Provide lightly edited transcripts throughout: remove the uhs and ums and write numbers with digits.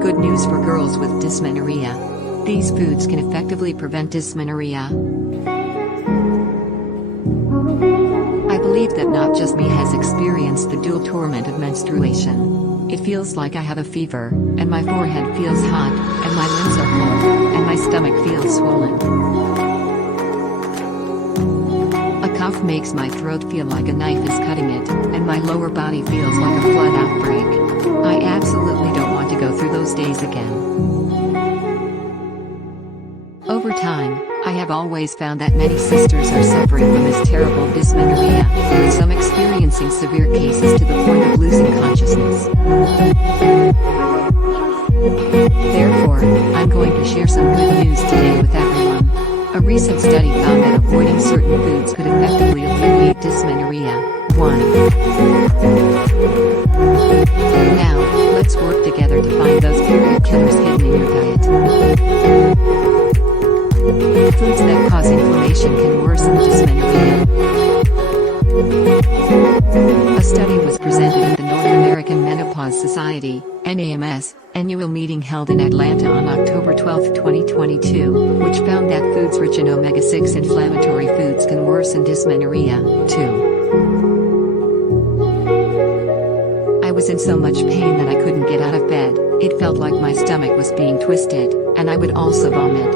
Good news for girls with dysmenorrhea. These foods can effectively prevent dysmenorrhea. I believe that not just me has experienced the dual torment of menstruation. It feels like I have a fever, and my forehead feels hot, and my limbs are cold, and my stomach feels swollen. A cough makes my throat feel like a knife is cutting it, and my lower body feels like a flood outbreak. I absolutely don't want to go through those days again. Over time, I have always found that many sisters are suffering from this terrible dysmenorrhea, with some experiencing severe cases to the point of losing consciousness. Therefore, I'm going to share some good news today with everyone. A recent study found that avoiding certain foods could effectively alleviate dysmenorrhea. 1. Now, let's work together to find those period killers hidden in your diet. Foods that cause inflammation can worsen dysmenorrhea. A study was presented at the North American Menopause Society (NAMS) annual meeting held in Atlanta on October 12, 2022, which found that foods rich in omega-6 inflammatory foods can worsen dysmenorrhea. 2. I was in so much pain that I couldn't get out of bed. It felt like my stomach was being twisted, and I would also vomit.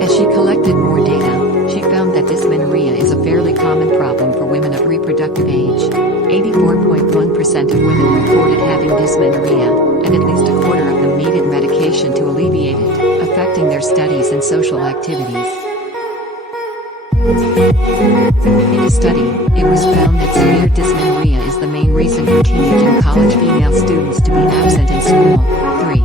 As she collected more data, she found that dysmenorrhea is a fairly common problem for women of reproductive age. 84.1% of women reported having dysmenorrhea, and at least a quarter of them needed medication to alleviate it, affecting their studies and social activities. In a study, it was found that severe dysmenorrhea is the main reason for teenage and college female students to be absent in school. 3.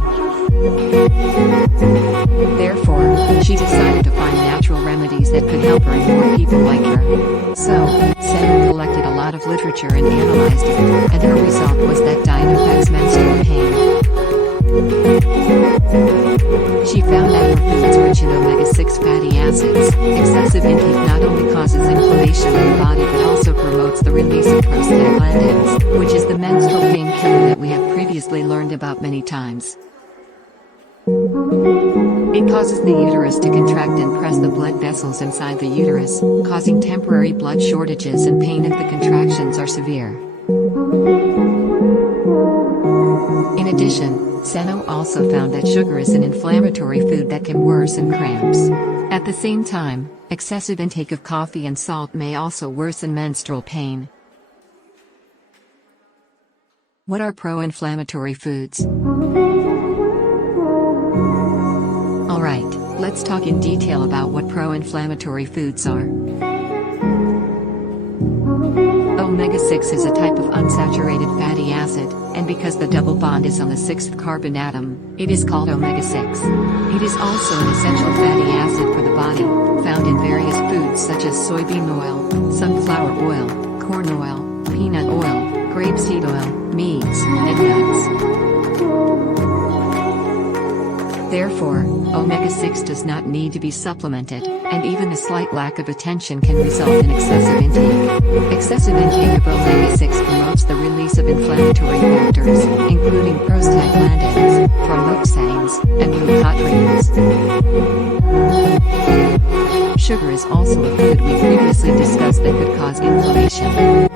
Therefore, she decided to find natural remedies that could help her and more people like her. So, Sarah collected a lot of literature and analyzed it, and her result was that diet affects menstrual pain. She found that for foods rich in omega-6 fatty acids, excessive intake not only causes inflammation in the body but also promotes the release of prostaglandins, which is the menstrual pain killer that we have previously learned about many times. It causes the uterus to contract and press the blood vessels inside the uterus, causing temporary blood shortages and pain if the contractions are severe. In addition, Seno also found that sugar is an inflammatory food that can worsen cramps. At the same time, excessive intake of coffee and salt may also worsen menstrual pain. What are pro-inflammatory foods? Alright, let's talk in detail about what pro-inflammatory foods are. Omega-6 is a type of unsaturated fatty acid, and because the double bond is on the 6th carbon atom, it is called omega-6. It is also an essential fatty acid for the body, found in various foods such as soybean oil, sunflower oil, corn oil, peanut oil, grapeseed oil, meats, and nuts. Therefore, omega-6 does not need to be supplemented, and even a slight lack of attention can result in excessive intake. Excessive intake of omega-6 promotes the release of inflammatory factors, including prostaglandins, thromboxanes, and leukotrienes. Sugar is also a food we previously discussed that could cause inflammation.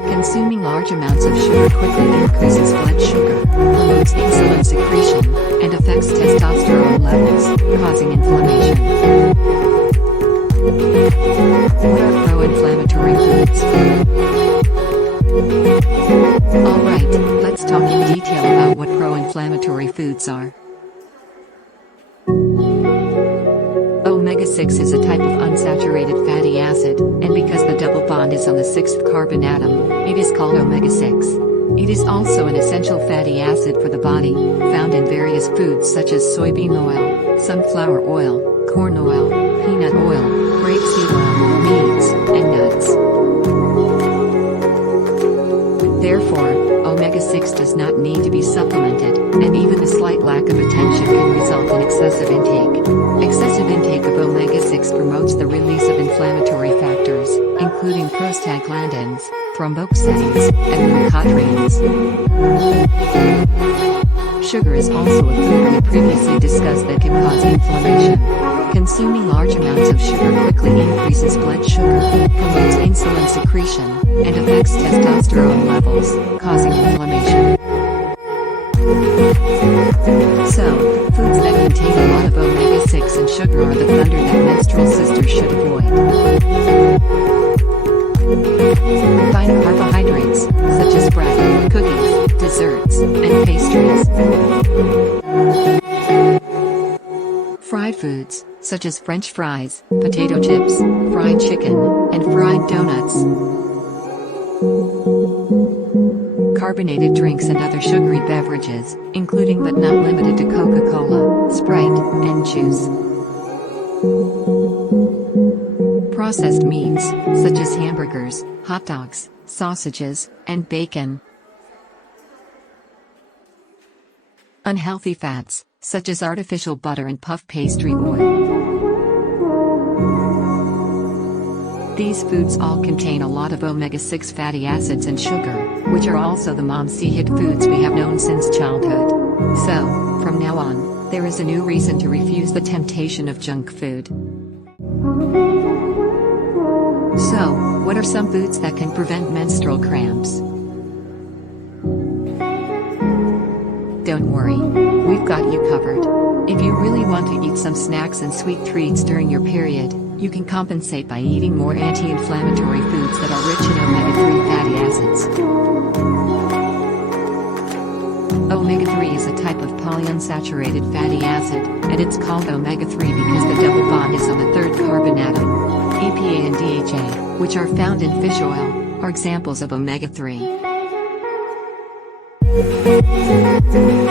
Consuming large amounts of sugar quickly increases blood sugar, promotes insulin secretion, and affects testosterone levels, causing inflammation. What are pro-inflammatory foods? Alright, let's talk in detail about what pro-inflammatory foods are. Omega-6 is a type of unsaturated fatty acid, and because the double bond is on the 6th carbon atom, it is called omega-6. It is also an essential fatty acid for the body, found in various foods such as soybean oil, sunflower oil, corn oil, peanut oil, grapeseed oil, meats, and nuts. Therefore, omega-6 does not need to be supplemented, and even a slight lack of attention can result in excessive intake. Excessive intake of omega-6 promotes the release of inflammatory factors, including prostaglandins, thromboxanes, and leukotrienes. Sugar is also a food we previously discussed that can cause inflammation. Consuming large amounts of sugar quickly increases blood sugar, promotes insulin secretion, and affects testosterone levels, causing inflammation. So, foods that contain a lot of omega-6 and sugar are the thunder that menstrual sisters should avoid. Refined carbohydrates, such as bread, cookies, desserts, and pastries. Fried foods, such as French fries, potato chips, fried chicken, and fried donuts. Carbonated drinks and other sugary beverages, including but not limited to Coca-Cola, Sprite, and juice. Processed meats, such as hamburgers, hot dogs, sausages, and bacon. Unhealthy fats, such as artificial butter and puff pastry oil. These foods all contain a lot of omega-6 fatty acids and sugar, which are also the mom-see-hit foods we have known since childhood. So, from now on, there is a new reason to refuse the temptation of junk food. So, what are some foods that can prevent menstrual cramps? Don't worry, we've got you covered. If you really want to eat some snacks and sweet treats during your period, you can compensate by eating more anti-inflammatory foods that are rich in omega-3 fatty acids. Omega-3 is a type of polyunsaturated fatty acid, and it's called omega-3 because the double bond is on the third carbon atom. EPA and DHA, which are found in fish oil, are examples of omega-3.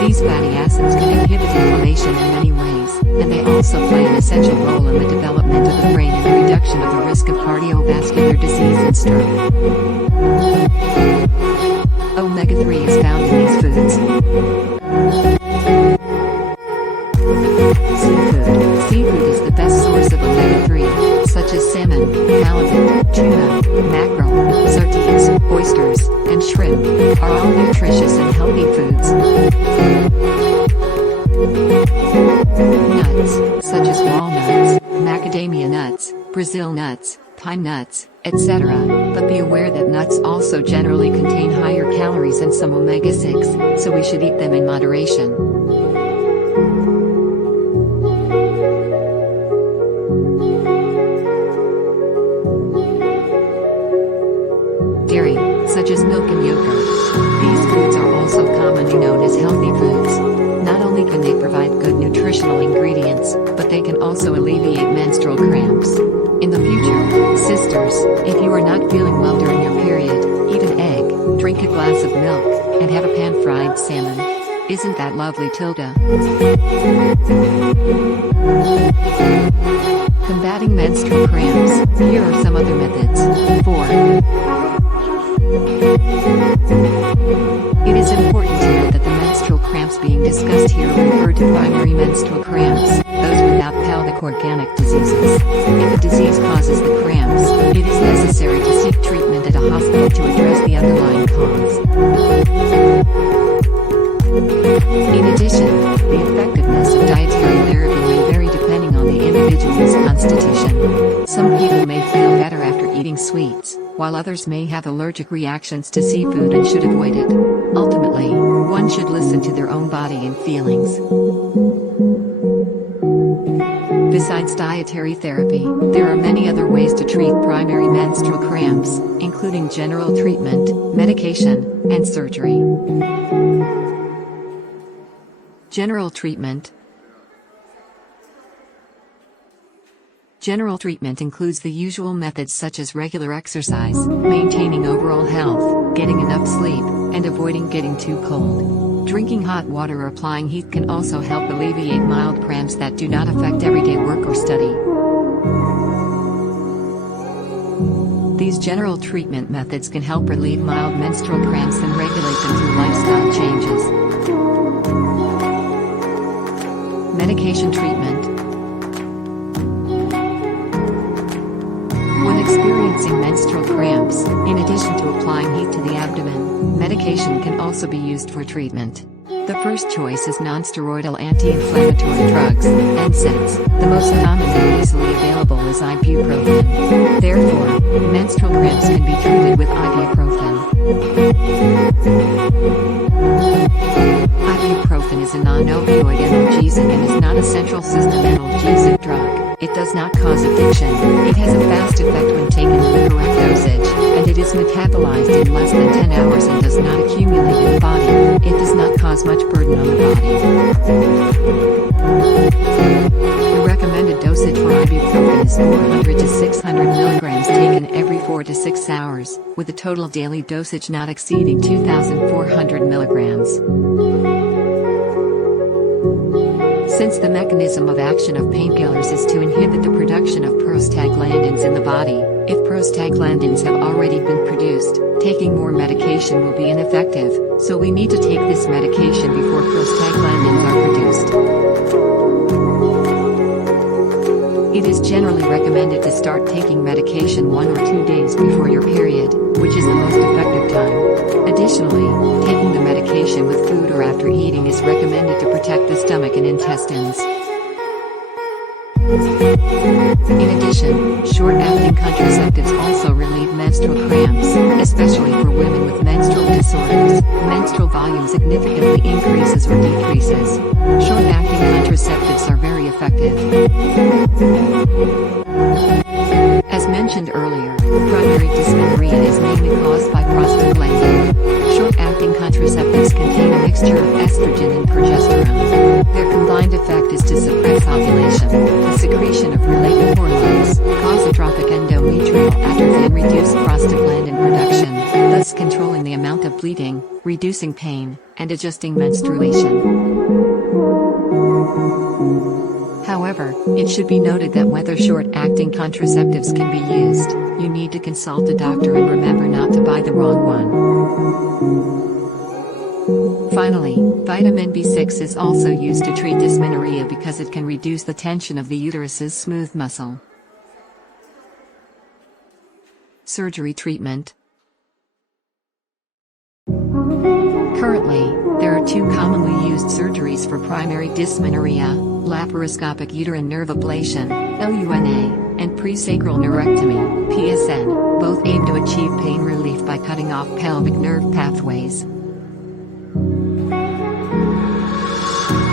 These fatty acids can inhibit inflammation in many ways, and they also play an essential role in the development of the brain and the reduction of the risk of cardiovascular disease and stroke. Omega-3 is found in these foods. Seafood. Seafood is the best source of omega-3, such as salmon, halibut, tuna, mackerel, sardines, oysters, and shrimp, are all nutritious and healthy foods. Nuts, such as walnuts, macadamia nuts, Brazil nuts, pine nuts, etc., but be aware that nuts also generally contain higher calories and some omega-6, so we should eat them in moderation. Dairy, such as milk and yogurt. These foods are also commonly known as healthy foods. Not only can they provide good nutritional ingredients, but they can also alleviate menstrual cramps. In the future, sisters, if you are not feeling well during your period, eat an egg, drink a glass of milk, and have a pan-fried salmon. Isn't that lovely, Tilda? Combating menstrual cramps. Here are some other methods. 4. It is important to note that the menstrual cramps being discussed here refer to primary menstrual cramps, those without pelvic organic diseases. If a disease causes the cramps, it is necessary to seek treatment at a hospital to address the underlying cause. In addition, the effectiveness of dietary therapy may vary depending on the individual's constitution. Some people may feel better after eating sweets, while others may have allergic reactions to seafood and should avoid it. Ultimately, one should listen to their own body and feelings. Besides dietary therapy, there are many other ways to treat primary menstrual cramps, including general treatment, medication, and surgery. General treatment. General treatment includes the usual methods such as regular exercise, maintaining overall health, getting enough sleep, and avoiding getting too cold. Drinking hot water or applying heat can also help alleviate mild cramps that do not affect everyday work or study. These general treatment methods can help relieve mild menstrual cramps and regulate them through lifestyle changes. Medication treatment. When experiencing menstrual cramps, in addition to applying can also be used for treatment. The first choice is non-steroidal anti-inflammatory drugs, NSAIDs. The most common and easily available is ibuprofen. Therefore, menstrual cramps can be treated with ibuprofen. Ibuprofen is a non-opioid analgesic and is not a central system analgesic drug. It does not cause addiction, it has a fast effect when taken in the correct dosage, and it is metabolized in less than 10 hours and does not accumulate in the body. It does not cause much burden on the body. The recommended dosage for ibuprofen is 400 to 600 milligrams taken every 4 to 6 hours, with a total daily dosage not exceeding 2,400 milligrams. Since the mechanism of action of painkillers is to inhibit the production of prostaglandins in the body, if prostaglandins have already been produced, taking more medication will be ineffective, so we need to take this medication before prostaglandins are produced. It is generally recommended to start taking medication 1 or 2 days before your period, which is the most effective time. Additionally, taking the medication with food or after eating is recommended to protect the stomach and intestines. In addition, short-acting contraceptives also relieve menstrual cramps, especially for women with menstrual disorders. Menstrual volume significantly increases or decreases. Short-acting contraceptives are very effective. As mentioned earlier, primary dysmenorrhea is mainly caused by prostaglandin. Short-acting contraceptives contain a mixture of estrogen and progesterone. Their combined effect is to suppress ovulation, the secretion of related hormones, cause atropic endometrial atrophy and reduce prostaglandin production, thus controlling the amount of bleeding, reducing pain, and adjusting menstruation. However, it should be noted that whether short-acting contraceptives can be used, you need to consult a doctor and remember not to buy the wrong one. Finally, vitamin B6 is also used to treat dysmenorrhea because it can reduce the tension of the uterus's smooth muscle. Surgery treatment. Currently, there are 2 commonly used surgeries for primary dysmenorrhea: laparoscopic uterine nerve ablation, LUNA, and presacral neurectomy, PSN, both aim to achieve pain relief by cutting off pelvic nerve pathways.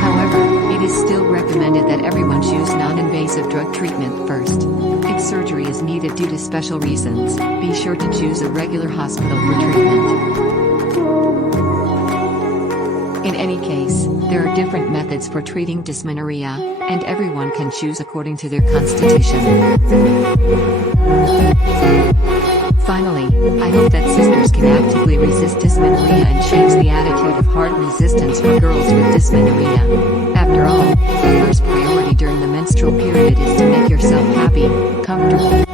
However, it is still recommended that everyone choose non-invasive drug treatment first. If surgery is needed due to special reasons, be sure to choose a regular hospital for treatment. In any case, there are different methods for treating dysmenorrhea, and everyone can choose according to their constitution. Finally, I hope that sisters can actively resist dysmenorrhea and change the attitude of hard resistance for girls with dysmenorrhea. After all, the first priority during the menstrual period is to make yourself happy, comfortable,